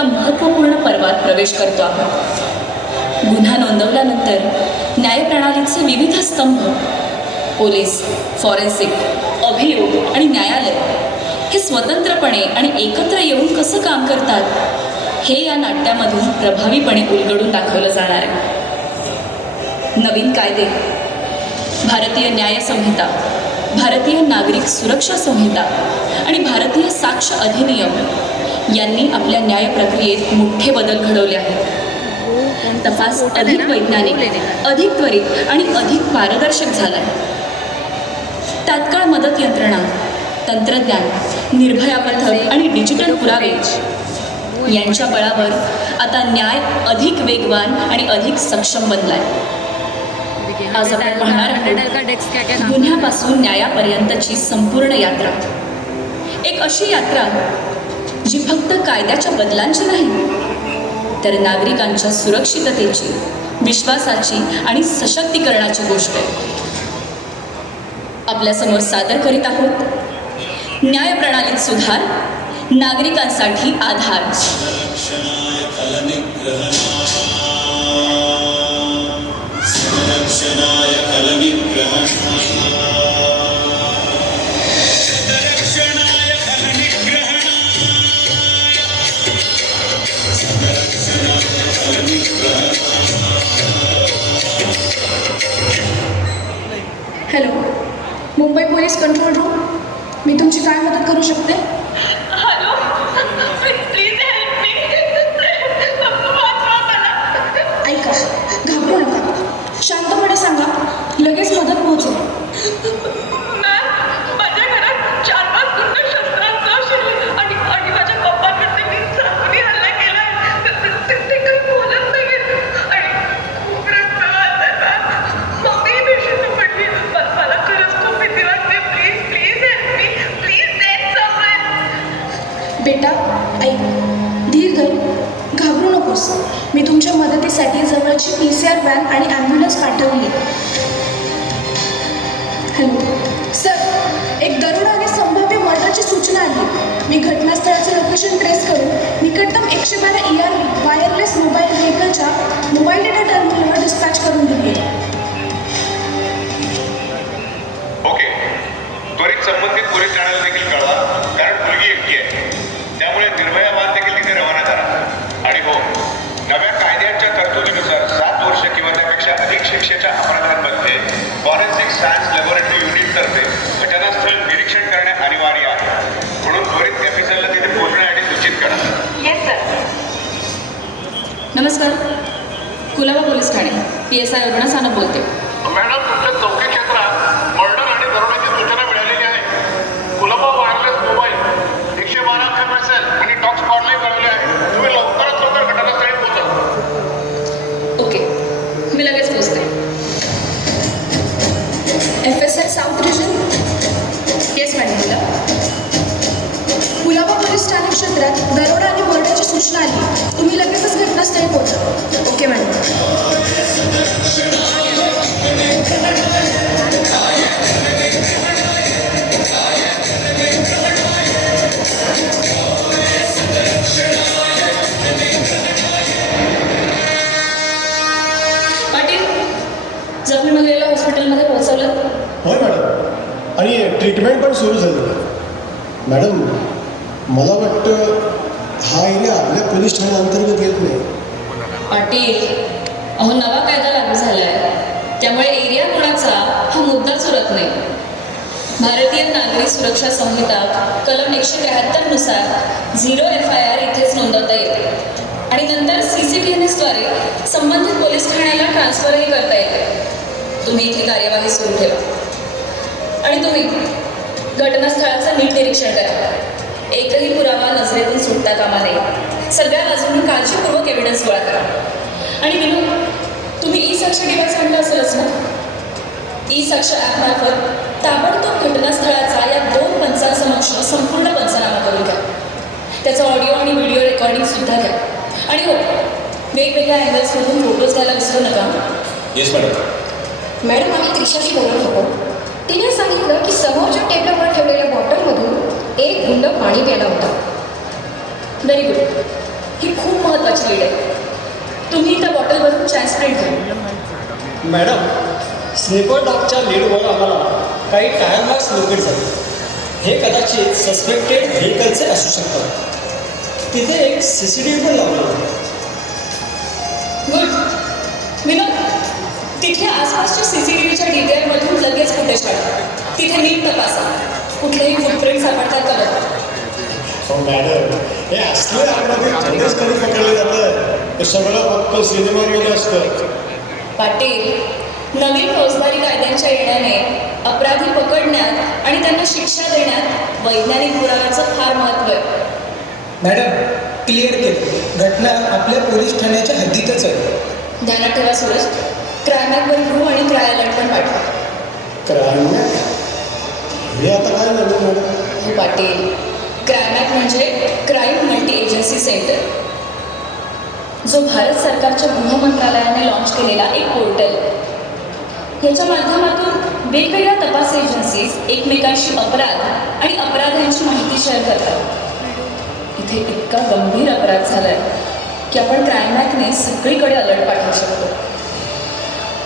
एका महत्त्वपूर्ण पर्वात प्रवेश करतो आहोत. गुन्हा नोंदवल्यानंतर न्यायप्रणालीचे विविध स्तंभ पोलीस, फॉरेन्सिक, अभियोग आणि न्यायालय हे स्वतंत्रपणे आणि एकत्र येऊन कसं काम करतात हे या नाट्यामधून प्रभावीपणे उलगडून दाखवलं जाणार आहे. नवीन कायदे, भारतीय न्याय संहिता, भारतीय नागरिक सुरक्षा संहिता आणि भारतीय साक्ष अधिनियम यांनी आपल्या न्याय प्रक्रियेत मोठे बदल घडवले आहेत. तपास अधिक वैज्ञानिक, अधिक त्वरित आणि अधिक पारदर्शक झाला आहे. तात्काळ मदत यंत्रणा, तंत्रज्ञान, निर्भया पथक आणि डिजिटल पुरावे यांच्या बळावर आता न्याय अधिक वेगवान आणि अधिक सक्षम बनलाय. आज आपण पाहणार आहोत गुन्ह्यापासून न्यायापर्यंतची संपूर्ण यात्रा. एक अशी यात्रा जी फक्त कायद्याच्या बदलांची नाही तर नागरिकांच्या सुरक्षिततेची, विश्वासाची आणि सशक्तीकरणाची गोष्ट आहे. आपल्यासमोर सादर करीत आहोत न्यायप्रणालीत सुधार, नागरिकांसाठी आधार. Hello, Mumbai police control room. मी तुमची काय मदत करू शकते? Hello, please help me. वाचवा मला. ऐका, घाबरू नका, शांतपणे सांगा, लगेच मदत पोहोचेल. मॅम, माझ्या घरात 4-5 गुंड शस्त्रास्त्र आणि माझ्या पप्पाकडे मी सासवी हल्ला केलाय. ते काही बोलत नाहीत आणि खूप रक्त वाहतंय मॅम. मम्मी बेशुद्ध पडली. मला खरंच खूप भीती वाटते. Please help me. Please send someone. बेटा ऐक, धीर धर, घाबरू नकोस. मी तुमच्या मदतीसाठी जवळची PCR व्हॅन आणि ॲम्ब्युलन्स पाठवली आहे. हॅलो सर, एक दरोडा आणि संभाव्य मर्डरची सूचना आली. मी घटनास्थळाचे लोकेशन ट्रेस करून निकटतम 112 ERV वायरलेस मोबाईल व्हेकलच्या मोबाईल डेटा टर्मिनलवर डिस्पॅच करून दिली. ओके, त्वरित संबंधित पोलीस ठाण्याला देखील कळवा, कारण मुलगी एकटी आहे. त्यामुळे निर्भया वाद देखील तिथे रवाना करा. आणि हो, नव्या कायद्यांच्या तरतुदीनुसार 7 वर्ष किंवा त्यापेक्षा अधिक शिक्षेच्या अपराधांमध्ये फॉरेन्सिक सायन्स लॅबोरेटरी युनिटतर्फे घटनास्थळ निरीक्षण करणे अनिवार्य आहे. म्हणून त्वरित FSL ला तिथे पोहोचण्यासाठी सूचित करा. Yes sir. नमस्कार, कुलाबा पोलीस ठाणे, PSI अरुणा सानप बोलते. मॅडम, तुमच्या चौकी क्षेत्रात मर्डर आणि दरोड्याची सूचना मिळालेली आहे. कुलाबा वायरलेस मोबाईल 112 FSL आणि डॉग स्क्वॉडलाही कळवले आहे. तुम्ही लवकरात लवकर घटनास्थळी पोहोचा. ओके, मी लगेच पोचते. FSL south region. Yes madam, बोला. कुलाबा पोलीस ठाणे क्षेत्रात दरोडा आणि मर्डरची सूचना आली. तुम्ही लगेचच घटनास्थळी पोहोचा. Okay madam. पाटील, जखमी महिलेला हॉस्पिटलमध्ये पोहोचवलं? होय मॅडम, आणि ट्रीटमेंट पण सुरू झाली. मॅडम, मला वाटतं हा एरिया आपल्या पोलीस ठाण्या अंतर्गत येत नाही. पाटील, अहो नवा कायदा लागू झाला आहे, त्यामुळे एरिया कोणाचा हा मुद्दाच उरत नाही. भारतीय नागरिक सुरक्षा संहिता कलम 173 नुसार 0 FIR इथेच नोंदवता येते आणि नंतर CCTNSद्वारे संबंधित पोलीस ठाण्याला ट्रान्सफरही करता येते. तुम्ही इथे कार्यवाही सुरू ठेवा आणि तुम्ही घटनास्थळाचं नीट निरीक्षण करा. एकही पुरावा नजरेतून सुटता कामा नये. सगळ्या बाजूंनी काळजीपूर्वक एव्हिडन्स गोळा करा. आणि विनोद, तुम्ही ई-साक्ष डिव्हाइस आणलं असेलच ना? ई-साक्ष ॲपमार्फत ताबडतोब घटनास्थळाचा या 2 पंचांसमक्ष संपूर्ण पंचनामा करून घ्या. त्याचा ऑडिओ आणि व्हिडिओ रेकॉर्डिंगसुद्धा घ्या. आणि हो, वेगवेगळ्या अँगल्समधून फोटोज घ्यायला विसरू नका. Yes madam. मॅडम, आम्ही त्रिशाशी बोलत होतो. तिने सांगितलं की समोरच्या टेबलवर ठेवलेल्या बॉटलमधून एक गुंड पाणी प्यायला होता. Very good. ही खूप महत्त्वाची लीड आहे. तुम्ही त्या बॉटलवरून ट्रान्सपरेंट करा. मॅडम, स्नेपर डॉगच्या लीडवर आम्हाला काही टायर मार्क्स लोकेट झाले. हे कदाचित सस्पेक्टेड व्हेकलचे असू शकतात. तिथे एक CCTV पण लावलं होतं. गुड. विनोद, तिथे आसपासच्या CCTVच्या डिटेलमधून लगेच फुटेज काढा. तिथे नीट तपासा. कुठलेही फुटप्रिंट सापडतात का बघा. हो मॅडम, हे असले आतमध्ये कधीच कधी पकडले जातं. हे सगळं फक्त सिनेमामध्ये असतं. पाटील, नवीन फौजदारी कायद्यांच्या येण्याने अपराधी पकडण्यात आणि त्यांना शिक्षा देण्यात वैज्ञानिक पुराव्याचं फार महत्त्व आहे. मॅडम, क्लिअर केलं. घटना आपल्या पोलीस ठाण्याच्या हद्दीतच आहे. ध्यानात ठेवा सूरज, क्रायमॅकवर ग्रू आणि ट्राय अलर्ट पण पाठवा. क्राईम हे आता काय नवीन मॅडम? हो पाटील, क्रायमॅक म्हणजे क्राईम मल्टी एजन्सी सेंटर, जो भारत सरकारच्या गृह मंत्रालयाने लॉन्च केलेला एक पोर्टल. याच्या माध्यमातून वेगवेगळ्या तपास एजन्सीज एकमेकांशी अपराध आणि अपराधांची माहिती शेअर करतात. इथे इतका गंभीर अपराध झालाय की आपण क्रायमॅकने सगळीकडे अलर्ट पाठवू शकतो.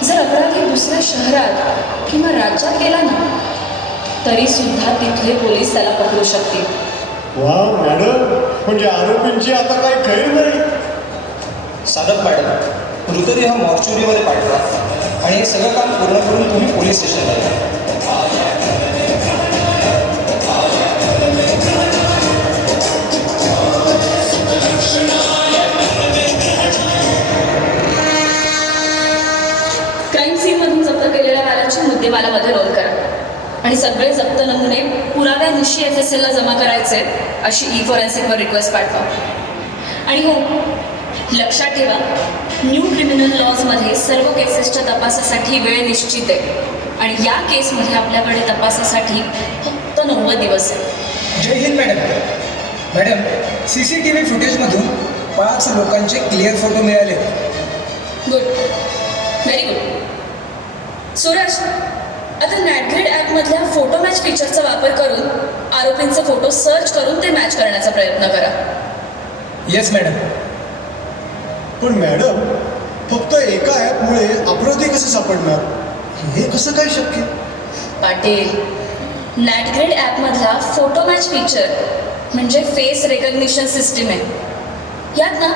जर अपराधी दुसऱ्या शहरात किंवा राज्यात गेला ना, तरी सुद्धा तिथले पोलीस त्याला पकडू शकतील. वा मॅडम, म्हणजे आरोपींची आता काही खैर नाही. साधक मॅडम, मृतदेह मॉर्च्युरीमध्ये पाठवा आणि हे सगळं काम पूर्ण करून तुम्ही पोलीस स्टेशनला या. क्राईम सीनमधून जप्त केलेल्या मालाची मुद्देमालामध्ये नोंद करा आणि सगळे जप्त नमुने पुराव्यानिशी FSLला जमा करायचे अशी फॉरेन्सिकवर रिक्वेस्ट पाठवा. आणि हो, लक्षात ठेवा, न्यू क्रिमिनल लॉजमध्ये सर्व केसेसच्या तपासासाठी वेळ निश्चित आहे आणि या केसमध्ये आपल्याकडे तपासासाठी फक्त 90 दिवस आहे. Jai Hind madam. Madam, CCTV फुटेजमधून 5 लोकांचे क्लिअर फोटो मिळाले. Good, very good. सूरज, आता नॅटग्रिड ॲपमधल्या फोटो मॅच फीचरचा वापर करून आरोपींचे फोटो सर्च करून ते मॅच करण्याचा प्रयत्न करा. Yes madam. पण मॅडम, फक्त एका ॲपमुळे अपराधी कसे सापडणार? हे कसं काय शक्य? पाटील, नॅटग्रिड ॲपमधला फोटो मॅच फीचर म्हणजे फेस रेकग्निशन सिस्टीम आहे. यात ना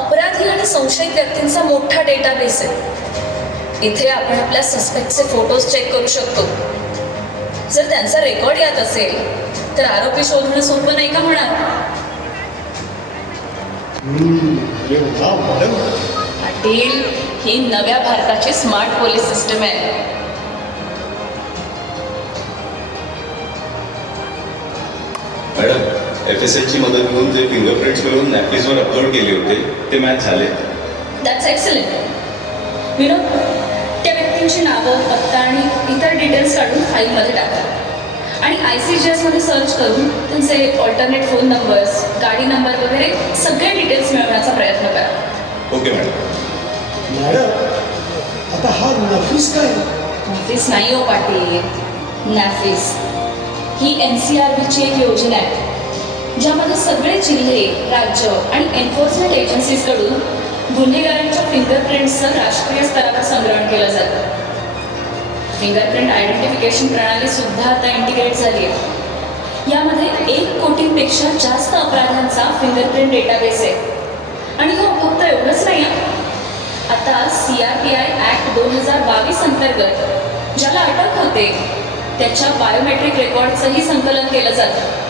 अपराधी आणि संशयित व्यक्तींचा मोठा डेटाबेस आहे. इथे आपण आपल्या सस्पेक्टचे फोटोज चेक करू शकतो. जर त्यांचा रेकॉर्ड यात असेल तर आरोपी शोधणं सोपं नाही का होणार? अरे वा मॅडम. पाटील, ही नव्या भारताची स्मार्ट पोलीस सिस्टम आहे. मॅडम, FSLची मदत घेऊन जे फिंगरप्रिंट्स मिळवून नॅपकिन्सवर अपलोड केले होते ते मॅच झाले. That's excellent. विनोद, त्या व्यक्तींची नावं, पत्ता आणि इतर डिटेल्स काढून फाईलमध्ये टाका आणि ICGSमध्ये सर्च करून त्यांचे ऑल्टरनेट फोन नंबर्स, गाडी नंबर वगैरे सगळे डिटेल्स मिळवण्याचा प्रयत्न करा. Okay madam. मॅडम, आता हा नफीस काय? नॅफिस नाही हो पाटील, नॅफिस ही NCRBची एक योजना आहे ज्यामध्ये सगळे जिल्हे, राज्य आणि एन्फोर्समेंट एजन्सीजकडून गुन्हेगारांच्या फिंगरप्रिंट्सचं राष्ट्रीय स्तरावर संग्रहण केलं जातं. फिंगरप्रिंट आयडेंटिफिकेशन प्रणाली सुद्धा आता इंटिग्रेट झाली आहे. यामध्ये 1 कोटींपेक्षा जास्त अपराधांचा फिंगरप्रिंट डेटाबेस आहे. आणि हो, फक्त एवढंच नाही आहे, आता CRPI ॲक्ट 2022 अंतर्गत ज्याला अटक होते त्याच्या बायोमेट्रिक रेकॉर्डचंही संकलन केलं जातं.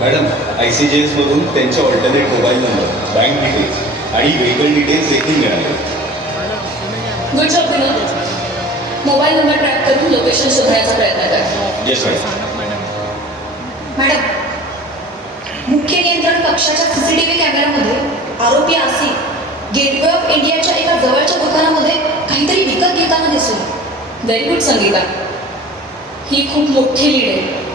मॅडम, ICGS मधून त्यांचे alternate mobile number, bank details आणि व्हेकल डिटेल्स देखील मिळाले. गुड जॉब विनोद. मोबाईल नंबर ट्रॅक करून लोकेशन शोधण्याचा प्रयत्न करा. Yes madam. मॅडम, मुख्य नियंत्रण कक्षाच्या CCTV कॅमेऱ्यामध्ये आरोपी आसिफ गेटवे ऑफ इंडियाच्या एका जवळच्या दुकानामध्ये काहीतरी विकत घेताना दिसले. व्हेरी गुड संगीता, ही खूप मोठी लीड आहे.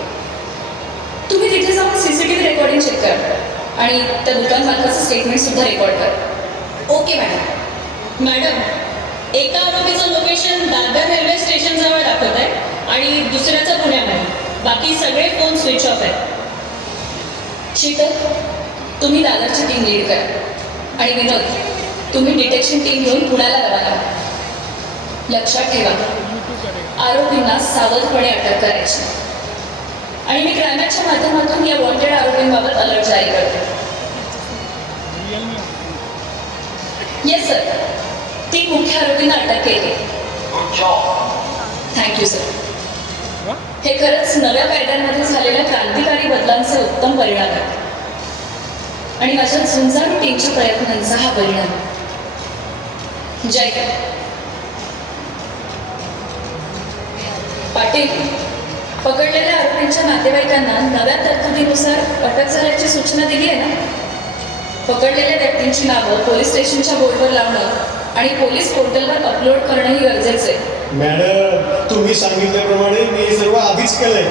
तुम्ही तिथे जाऊन CCTV रेकॉर्डिंग चेक करा आणि त्या दुकान मालकाचं स्टेटमेंट सुद्धा रेकॉर्ड करा. Okay madam. मॅडम, एका आरोपीचं लोकेशन दादर रेल्वे स्टेशनजवळ दाखवत आहे आणि दुसऱ्याचं पुण्यामध्ये. बाकी सगळे फोन स्विच ऑफ आहेत. शीतल, तुम्ही दादरची टीम लीड करा आणि विनोद तुम्ही डिटेक्शन टीम घेऊन पुण्याला रवाना व्हा. लक्षात ठेवा, आरोपींना सावधपणे अटक करायची आणि मी क्रायमॅक्सच्या माध्यमातून या वॉन्टेड आरोपींबाबत अलर्ट जारी करते. येस सर, 3 मुख्य आरोपींना अटक केली. Thank you sir. हे खरंच नव्या कायद्यांमध्ये झालेल्या क्रांतिकारी बदलांचे उत्तम परिणाम आहेत आणि माझ्या झुंजारू टीमच्या प्रयत्नांचा हा परिणाम. जय हिंद. पाटील, पकडलेल्या आरोपींच्या नातेवाईकांना नव्या तरतुदीनुसार अटक झाल्याची सूचना दिली आहे ना? पकडलेल्या व्यक्तींची नावं पोलीस स्टेशनच्या बोर्डवर लावणं आणि पोलीस पोर्टलवर अपलोड करणंही गरजेचं आहे. मॅडम, तुम्ही सांगितल्याप्रमाणे मी हे सर्व आधीच केलंय.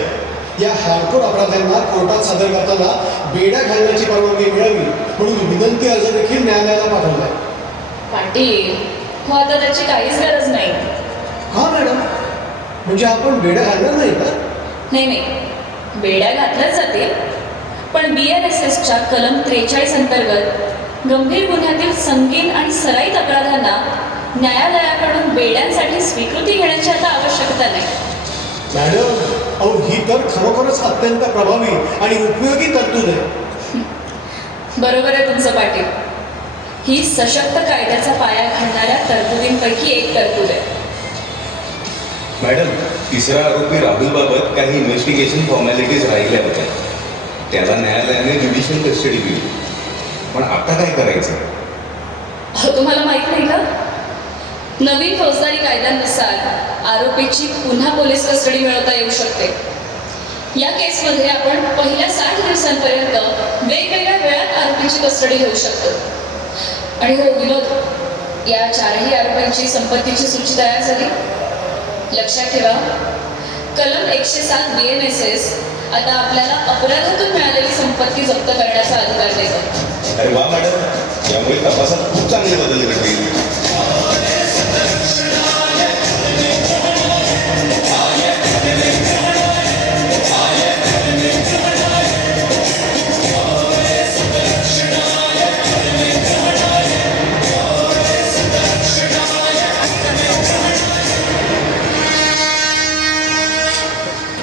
या हार्डकोर अपराध्यांना कोर्टात सादर करताना बेड्या घालण्याची परवानगी मिळावी म्हणून विनंती अर्ज देखील न्यायालयाला पाठवलाय. पाटील, हो आता त्याची काहीच गरज नाही. हा मॅडम, म्हणजे आपण बेड्या घालणार नाही का? नाही, बेड्या घातल्याच जातील, पण BNSSच्या कलम 43 अंतर्गत गंभीर गुन्ह्यातील संगीन आणि सराईत अपराधांना न्यायालयाकडून बेड्यांसाठी स्वीकृती घेण्याची आता आवश्यकता नाही. मॅडम, अहो ही तर खरोखरच अत्यंत प्रभावी आणि उपयोगी तरतूद आहे. बरोबर आहे तुमचं पाटील. ही सशक्त कायद्याचा पाया घालणाऱ्या तरतुदींपैकी एक तरतूद आहे. मॅडम, तिसरा आरोपी राहुलबाबत काही इन्व्हेस्टिगेशन फॉर्मॅलिटीज राहिल्या होत्या. त्याला न्यायालयाने ज्युडिशियल कस्टडी दिली. पण आता काय करायचं? हो, तुम्हाला माहीत नाही का? नवीन फौजदारी कायद्यानुसार आरोपीची पुन्हा पोलीस कस्टडी मिळवता येऊ शकते. या केसमध्ये आपण पहिल्या 60 दिवसांपर्यंत वेगवेगळ्या वेळात आरोपीची कस्टडी घेऊ शकतो. आणि हो विनोद, या 4ही आरोपींची संपत्तीची सूची तयार झाली. लक्षात ठेवा, कलम 107 BNSS आता आपल्याला अपराधातून मिळालेली संपत्ती जप्त करण्याचा अधिकार देतो. अरे वा मॅडम, यामुळे तपासात खूप चांगले बदल घडतील.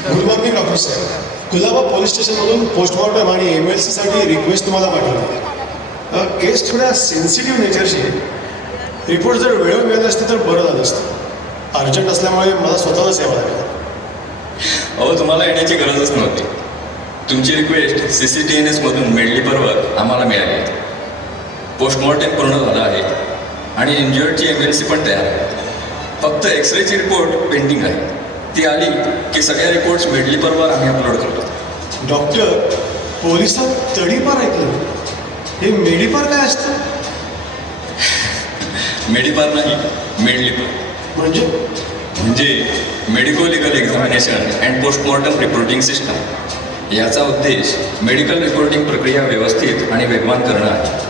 गुड मॉर्निंग डॉक्टर साहेब. कुलाबा पोलीस स्टेशनमधून पोस्टमॉर्टम आणि MLCसाठी रिक्वेस्ट तुम्हाला पाठवली. केस थोड्या सेन्सिटिव्ह नेचरची. रिपोर्ट जर वेळेवर मिळाले असते तर बरं झालं असतं. अर्जंट असल्यामुळे मला स्वतःलाच यावं लागेल. अहो, तुम्हाला येण्याची गरजच नव्हती. तुमची रिक्वेस्ट CCTNS मधून मेडलीपरवर आम्हाला मिळाली. पोस्टमॉर्टम पूर्ण झालं आहे आणि इंज्युअर्डची MLC पण तयार आहे. फक्त एक्सरेची रिपोर्ट पेंडिंग आहे. ती आली की सगळ्या रिपोर्ट्स मेडलीपरवर आम्ही अपलोड करतो. डॉक्टर, पोलिसात तडीपार ऐकलं. हे मेडीपार काय असतं? मेडीपार नाही, मेडलीपर. म्हणजे medico legal examination and postmortem reporting system. याचा उद्देश मेडिकल रिपोर्टिंग प्रक्रिया व्यवस्थित आणि वेगवान करणं आहे.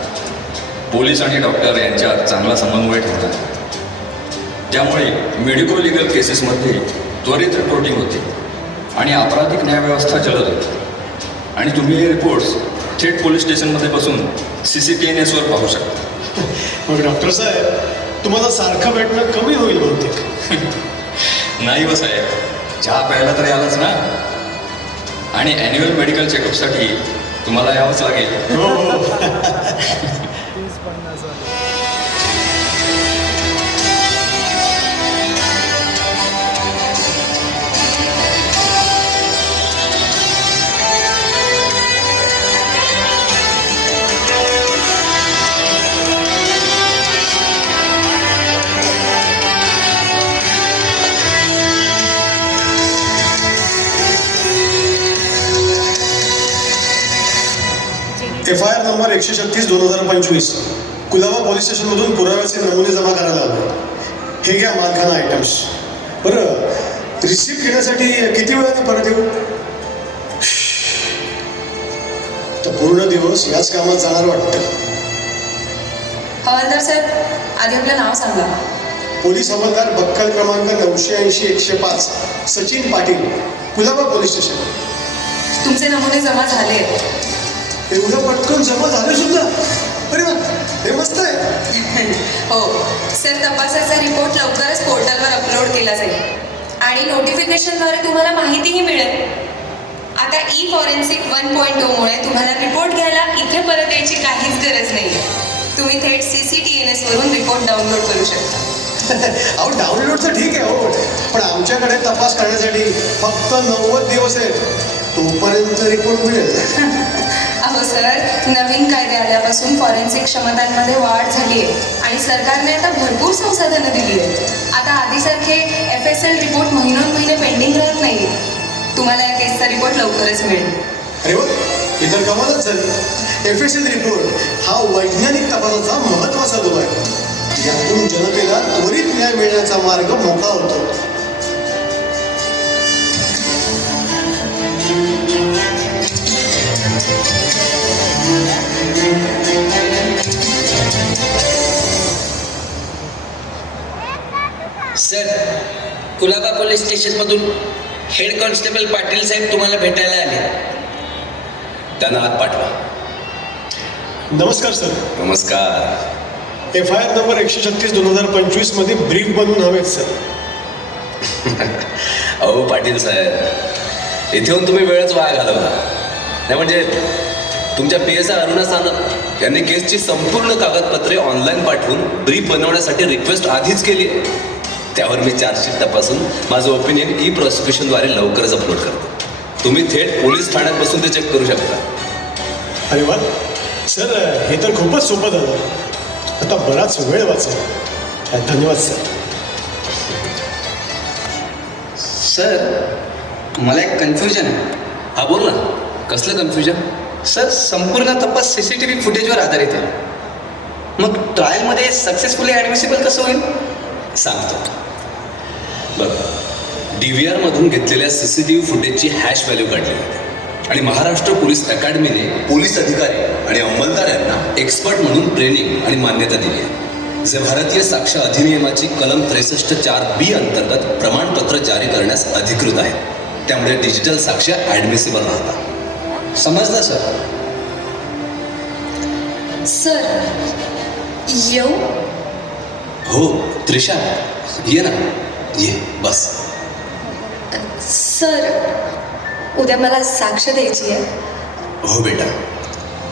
पोलीस आणि डॉक्टर यांच्यात चांगला समन्वय ठेवणं आहे. त्यामुळे मेडिको लिगल केसेसमध्ये त्वरित रिपोर्टिंग होते आणि आपराधिक न्यायव्यवस्था जलद होते. आणि तुम्ही हे रिपोर्ट्स थेट पोलीस स्टेशनमध्ये बसून CCTNSवर पाहू शकता. मग डॉक्टर साहेब, तुम्हाला सारखं भेटणं कमी होईल बहुतेक. नाही हो साहेब, चहा प्यायला तर यालाच ना. आणि ॲन्युअल मेडिकल चेकअपसाठी तुम्हाला यावंच लागेल. हो. FIR नंबर 136/2025 कुलाबा पोलीस स्टेशनमधून पुराव्याचे नमुने जमा करायला आले. हे घ्या मालखाना आयटम्स. बरं, रिसिप्ट घेण्यासाठी किती वेळाने परत येऊ? तर पूर्ण दिवस याच कामात जाणार वाटतं. हवालदार साहेब, आधी आपलं नाव सांगा. पोलीस हवालदार बक्कल क्रमांक 980-105 सचिन पाटील, कुलाबा पोलीस स्टेशन. तुमचे नमुने जमा झाले. एवढं पटकन जमा झाले सुद्धा. अरे वा, हे मस्त आहे. हो सर, तपासाचा रिपोर्ट लवकरच पोर्टलवर अपलोड केला जाईल आणि नोटिफिकेशनद्वारे तुम्हाला माहितीही मिळेल. आता ई-फॉरेन्सिक 1.0 मुळे तुम्हाला रिपोर्ट घ्यायला इथे परत यायची काहीच गरज नाही. तुम्ही थेट CCTNS वरून रिपोर्ट डाउनलोड करू शकता. अहो डाउनलोडचं ठीक आहे हो, पण आमच्याकडे तपास करण्यासाठी फक्त 90 दिवस आहेत. तोपर्यंत रिपोर्ट मिळेल. अहो सर, नवीन कायदे आल्यापासून फॉरेन्सिक क्षमतांमध्ये वाढ झाली आहे आणि सरकारने आता भरपूर संसाधनं दिली आहेत. आता आधीसारखे FSL रिपोर्ट महिनोन्महिने पेंडिंग राहत नाही. तुम्हाला या केसचा रिपोर्ट लवकरच मिळेल. अरे वा, ही तर कमालच झाली. FSL रिपोर्ट हा वैज्ञानिक तपासाचा महत्त्वाचा दुवा आहे. यातून जनतेला त्वरित न्याय मिळण्याचा मार्ग मोकळा होतो. सर, कुलाबा पोलीस स्टेशनमधून हेड कॉन्स्टेबल पाटील साहेब तुम्हाला भेटायला आले. त्यांना आत पाठवा. नमस्कार सर. नमस्कार. FIR नंबर 136/2025 मध्ये ब्रीफ बनवून हवेत सर. अहो पाटील साहेब, इथे येऊन तुम्ही वेळच वाया घालवला. नाही म्हणजे तुमच्या PSI अरुणा सानप यांनी केसची संपूर्ण कागदपत्रे ऑनलाईन पाठवून ब्रीफ बनवण्यासाठी रिक्वेस्ट आधीच केली. त्यावर मी चार्जशीट तपासून माझं ओपिनियन ई-प्रॉसिक्युशनद्वारे लवकरच अपलोड करतो. तुम्ही थेट पोलीस ठाण्यात बसून ते चेक करू शकता. अरे वा सर, हे तर खूपच सोपं झालं. आता बराच वेळ वाचेल. धन्यवाद सर. सर, मला एक कन्फ्युजन आहे. हा बोल ना, कसलं कन्फ्युजन? सर, संपूर्ण तपास CCTV फुटेजवर आधारित आहे. मग ट्रायलमध्ये सक्सेसफुली ॲडमिसिबल कसं होईल? सांगतो. बघ, DVR मधून घेतलेल्या CCTV फुटेजची हॅश व्हॅल्यू काढली होती आणि महाराष्ट्र पोलीस अकॅडमीने पोलीस अधिकारी आणि अंमलदार यांना एक्सपर्ट म्हणून ट्रेनिंग आणि मान्यता दिली आहे, जे भारतीय साक्ष अधिनियमाची कलम 63(4)B अंतर्गत प्रमाणपत्र जारी करण्यास अधिकृत आहे. त्यामुळे डिजिटल साक्ष ॲडमिसिबल राहतात. समजलं सर. सर, येऊ? हो त्रिशा, ये ना, ये बस. सर, उद्या मला साक्ष द्यायची आहे. हो बेटा,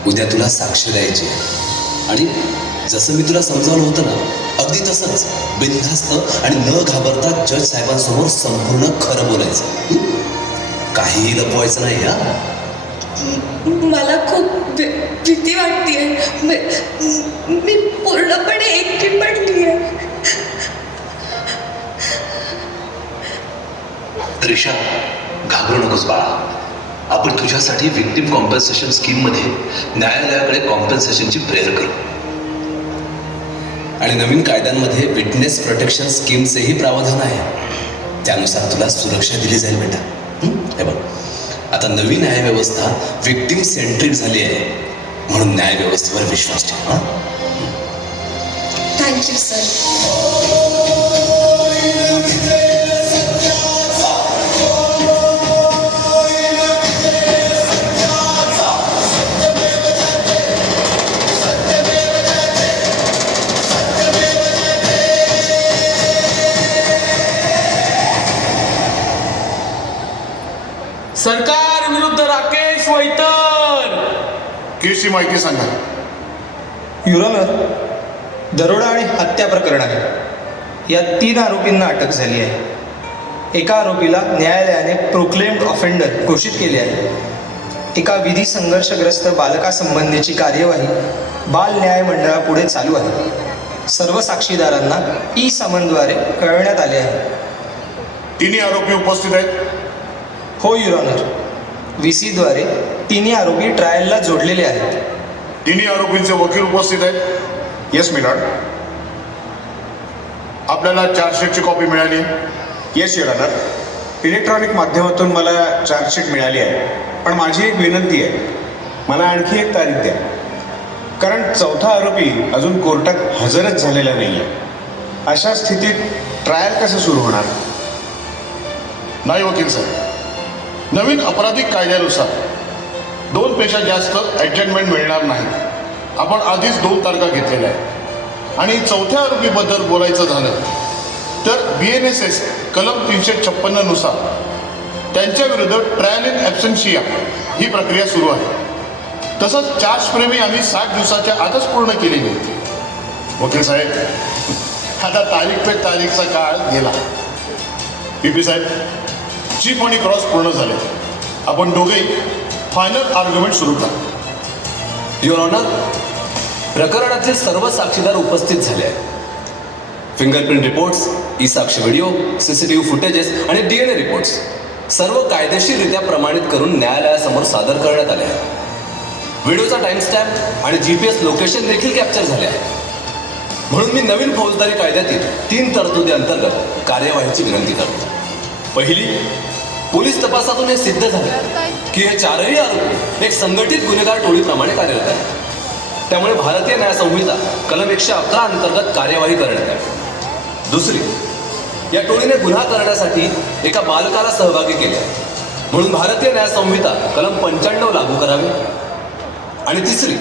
उद्या तुला साक्ष द्यायची आहे आणि जसं मी तुला समजावलं होतं ना, अगदी तसंच बिनधास्त आणि न घाबरता जज साहेबांसमोर संपूर्ण खरं बोलायचं. काहीही लपवायचं नाही. हा, मला खूप भीती वाटतेय. मी पूर्णपणे एकटी पडली आहे. त्रिशा, घाबरू नकोस बाळा. आपण तुझ्यासाठी विक्टिम कॉम्पन्सेशन स्कीममध्ये न्यायालयाकडे कॉम्पन्सेशनची प्रेयर करू आणि नवीन कायद्यांमध्ये विटनेस प्रोटेक्शन स्कीमचेही प्रावधान आहे. त्यानुसार तुला सुरक्षा दिली जाईल बेटा. हे बघ, आता नवी न्यायव्यवस्था विक्टिम सेंट्रिक झाली आहे, म्हणून न्यायव्यवस्थेवर विश्वास ठेव. हां, थँक्यू सर. सरकार विरुद्ध राकेश वैतर. केसची माहिती सांगा. युरोनर, दरोडा आणि हत्या प्रकरणाने या 3 आरोपींना अटक झाली आहे. एका आरोपीला न्यायालयाने प्रोक्लेम्ड ऑफेंडर घोषित केले आहे. एका विधी संघर्षग्रस्त बालकासंबंधीची कार्यवाही बाल न्याय मंडळापुढे चालू आहे. सर्व साक्षीदारांना ई-समनद्वारे कळवण्यात आले आहे. तिन्ही आरोपी उपस्थित आहेत. हो युरोनर, VC द्वारे तिन्ही आरोपी ट्रायलला जोडलेले आहेत. तिन्ही आरोपींचे वकील उपस्थित आहेत. Yes my lord. आपल्याला चार्जशीटची कॉपी मिळाली? Yes your honour. इलेक्ट्रॉनिक माध्यमातून मला चार्जशीट मिळाली आहे, पण माझी एक विनंती आहे, मला आणखी एक तारीख द्या, कारण चौथा आरोपी अजून कोर्टात हजरच झालेला नाही आहे. अशा स्थितीत ट्रायल कसं सुरू होणार? नाही वकील साहेब, नवीन आपराधिक कायद्यानुसार 2पेक्षा जास्त ॲडजस्टमेंट मिळणार नाही. आपण आधीच 2 तारखा घेतलेल्या आहेत. आणि चौथ्या आरोपीबद्दल बोलायचं झालं तर BNSS कलम 356 नुसार त्यांच्याविरुद्ध ट्रायल इन ॲब्सेन्शिया ही प्रक्रिया सुरू आहे. तसंच चार्ज फ्रेमही आम्ही 60 दिवसाच्या आतच पूर्ण केलेली होती. वकील साहेब, आता तारीख पे तारीखचा काळ गेला. PP साहेब, चीफ आणि क्रॉस पूर्ण झाले. आपण दोघेही फायनल आर्ग्युमेंट सुरू करा. युअर ऑनर, प्रकरणातील सर्व साक्षीदार उपस्थित झाले आहेत. Fingerprint reports, eSakshya video, CCTV footages आणि DNA रिपोर्ट्स सर्व कायदेशीररित्या प्रमाणित करून न्यायालयासमोर सादर करण्यात आले आहेत. व्हिडिओचा टाइमस्टॅम्प आणि GPS लोकेशन देखील कॅप्चर झाले आहे. म्हणून मी नवीन फौजदारी कायद्यातील 3 तरतुदी अंतर्गत कार्यवाहीची विनंती करतो. पहिली, पोलीस तपासातून हे सिद्ध झाले की हे 4ही आरोपी एक संघटित गुन्हेगार टोळीप्रमाणे कार्यरत आहे. त्यामुळे भारतीय न्याय संहिता कलम 111 अंतर्गत कार्यवाही करण्यात आली. दुसरी, या टोळीने गुन्हा करण्यासाठी एका बालकाला सहभागी केले म्हणून भारतीय न्याय संहिता कलम 95 लागू करावी. आणि तिसरी,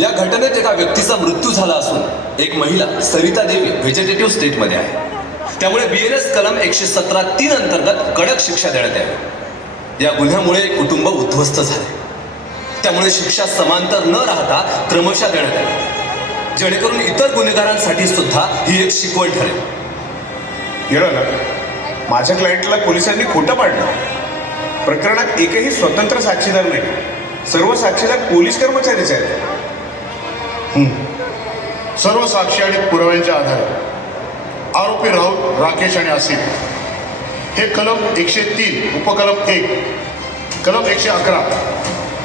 या घटनेत एका व्यक्तीचा मृत्यू झाला असून एक महिला सरिता देवी व्हेजिटेटिव्ह स्टेटमध्ये आहे. त्यामुळे BNS कलम 117(3) अंतर्गत कडक शिक्षा देण्यात यावी. या गुन्ह्यामुळे एक कुटुंब उद्ध्वस्त झाले. त्यामुळे शिक्षा समांतर न राहता क्रमशः देण्यात आली, जेणेकरून इतर गुन्हेगारांसाठी सुद्धा ही एक शिकवण ठरेल. ना माझ्या क्लायंटला पोलिसांनी खोटं पाडलं. प्रकरणात एकही स्वतंत्र साक्षीदार नाही. सर्व साक्षीदार पोलीस कर्मचारीच आहेत. सर्व साक्षी आणि पुराव्यांच्या आधारे आरोपी राहुल, राकेश आणि आसिफ हे कलम 103 उपकलम 1, कलम 111,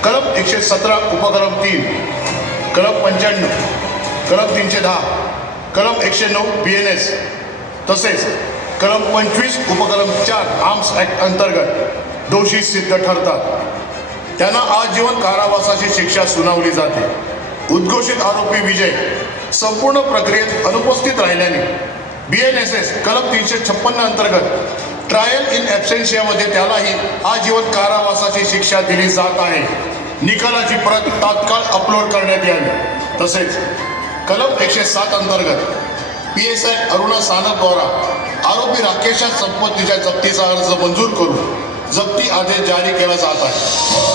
कलम 117 उपकलम 3, कलम 95, कलम 310, कलम 109 BNS तसेच कलम 25 उपकलम 4 आर्म्स ॲक्ट अंतर्गत दोषी सिद्ध ठरतात. त्यांना आजीवन कारावासाची शिक्षा सुनावली जाते. उद्घोषित आरोपी विजय संपूर्ण प्रक्रियेत अनुपस्थित राहिल्याने BNSS कलम 356 अंतर्गत ट्रायल इन ॲब्सेन्शियामध्ये त्यालाही आजीवन कारावासाची शिक्षा दिली जात आहे. निकालाची प्रत तात्काळ अपलोड करण्यात यावी. तसेच कलम 107 अंतर्गत PSI अरुणा सानपद्वारा आरोपी राकेशच्या संपत्तीच्या जप्तीचा अर्ज मंजूर करून जप्ती आदेश जारी केला जात आहे.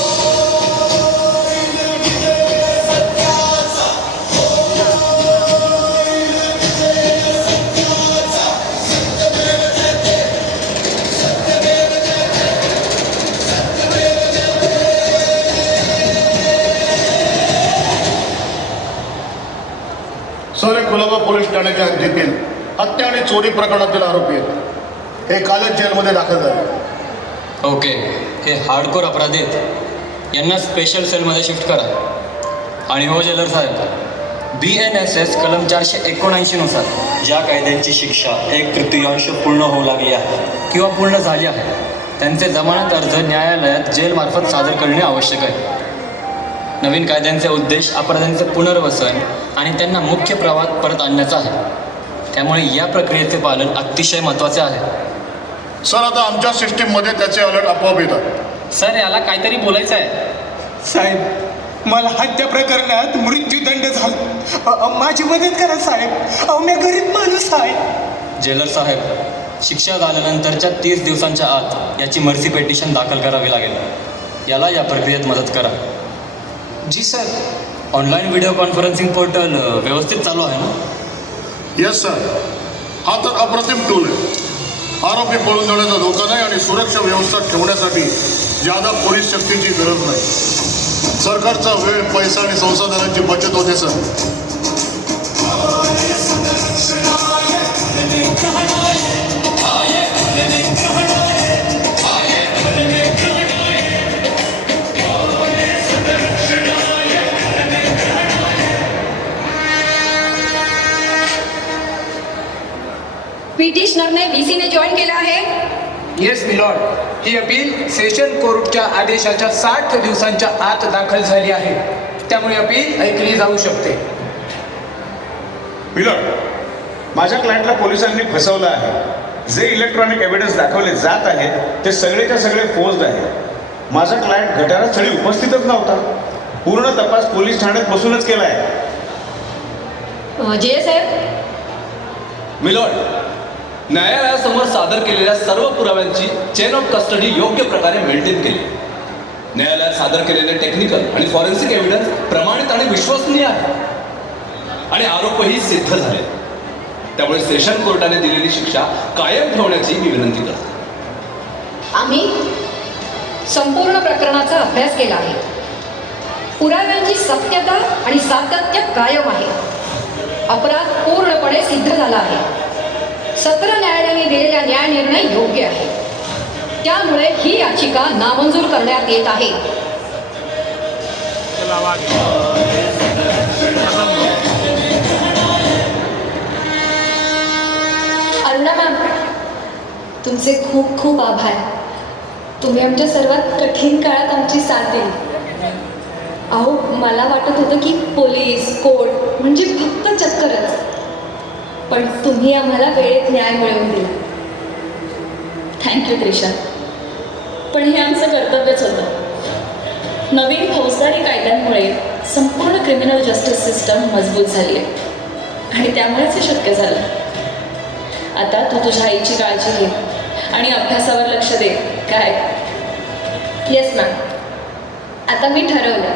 सर, कुलाबा पोलीस ठाण्याच्या हद्दीतील हत्या आणि चोरी प्रकरणातील आरोपी आहेत. हे कालच जेलमध्ये दाखल झाले. ओके, हे हार्डकोर अपराधी आहेत. यांना स्पेशल सेलमध्ये शिफ्ट करा. आणि हो जेलर साहेब, BNSS कलम 479 नुसार ज्या कायद्यांची शिक्षा 1/3 पूर्ण होऊ लागली आहे किंवा पूर्ण झाली आहे, त्यांचे जमानत अर्ज न्यायालयात जेलमार्फत सादर करणे आवश्यक आहे. नवीन कायद्यांचे उद्देश अपराध्यांचे पुनर्वसन आणि त्यांना मुख्य प्रवाहात परत आणण्याचा आहे. त्यामुळे या प्रक्रियेचे पालन अतिशय महत्त्वाचे आहे. सर, आता आमच्या सिस्टीममध्ये त्याचे अलर्ट आपोआप येतात. सर, याला काहीतरी बोलायचं आहे. साहेब, मला हत्या प्रकरणात मृत्यूदंड झाला. माझी मदत करा साहेब. अहो, मी गरीब माणूस आहे. जेलर साहेब, शिक्षा झाल्यानंतरच्या 30 दिवसांच्या आत याची मर्सी पेटिशन दाखल करावी लागेल. याला या प्रक्रियेत मदत करा. जी sir. Online video conferencing portal व्यवस्थित चालू आहे ना? Yes sir. हा तर अप्रतिम टूल आहे. आरोपी पळून जाण्याचा धोका नाही आणि सुरक्षा व्यवस्था ठेवण्यासाठी ज्यादा पोलीस शक्तीची गरज नाही. सरकारचा वेळ, पैसा आणि संसाधनांची बचत होते सर. पिटिशनरने VC ने जॉईन केलं आहे. Yes milord. ही अपील सेशन कोर्टच्या आदेशाच्या 60 दिवसांच्या आत दाखल झाली आहे. त्यामुळे अपील ऐकली जाऊ शकते. मिलॉर्ड, माझ्या क्लायंटला पोलिसांनी फसवलं आहे. जे इलेक्ट्रॉनिक एव्हिडन्स दाखवले जात आहेत ते सगळेच्या सगळे फोर्स्ड आहेत. माझा क्लायंट घटनास्थळी उपस्थितच नव्हता. पूर्ण तपास पोलीस ठाण्यात बसूनच केलाय. जे साहेब, मिलॉर्ड, न्यायालयासमोर सादर केलेल्या सर्व पुराव्यांची चेन ऑफ कस्टडी योग्य प्रकारे मेंटेन केली. न्यायालयात सादर केलेले टेक्निकल आणि फॉरेन्सिक एव्हिडन्स प्रमाणित आणि विश्वसनीय आहे आणि आरोपही सिद्ध झाले. त्यामुळे सेशन कोर्टाने दिलेली शिक्षा कायम ठेवण्याची मी विनंती करतो. आम्ही संपूर्ण प्रकरणाचा अभ्यास केला आहे. पुराव्यांची सत्यता आणि सातत्य कायम आहे. अपराध पूर्णपणे सिद्ध झाला आहे. सत्र न्यायालयाने दिलेला न्याय निर्णय योग्य आहे. त्यामुळे ही याचिका नामंजूर करण्यात येत आहे. अरुणा मॅम, तुमचे खूप खूप आभार. तुम्ही आमच्या सर्वात कठीण काळात आमची साथ दिली. अहो, मला वाटत होतं की पोलीस कोर्ट म्हणजे फक्त चक्करच, पण तुम्ही आम्हाला वेळेत न्याय मिळवून दिला. थँक्यू त्रिशा. पण हे आमचं कर्तव्यच होतं. नवीन फौजदारी कायद्यांमुळे संपूर्ण क्रिमिनल जस्टिस सिस्टम मजबूत झाली आहे आणि त्यामुळेच हे शक्य झालं. आता तू तुझ्या आईची काळजी घे आणि अभ्यासावर लक्ष दे. काय? Yes ma'am. आता मी ठरवलं,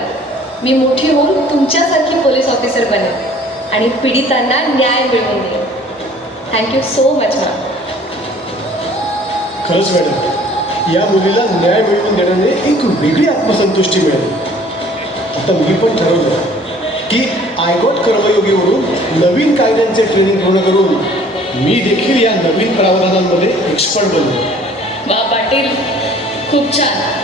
मी मोठी होऊन तुमच्यासारखी पोलीस ऑफिसर बनेन आणि पीडितांना न्याय मिळवून देईन. Thank you so much ma'am. खरंच मॅडम, या मुलीला न्याय मिळवून देण्याने एक वेगळी आत्मसंतुष्टी मिळाली. आता मी पण ठरवलं की आयकॉट कर्मयोगीवरून नवीन कायद्यांचे ट्रेनिंग पूर्ण करून मी देखील या नवीन प्रावधानांमध्ये एक्सपर्ट बनलो. वा पाटील, खूप छान.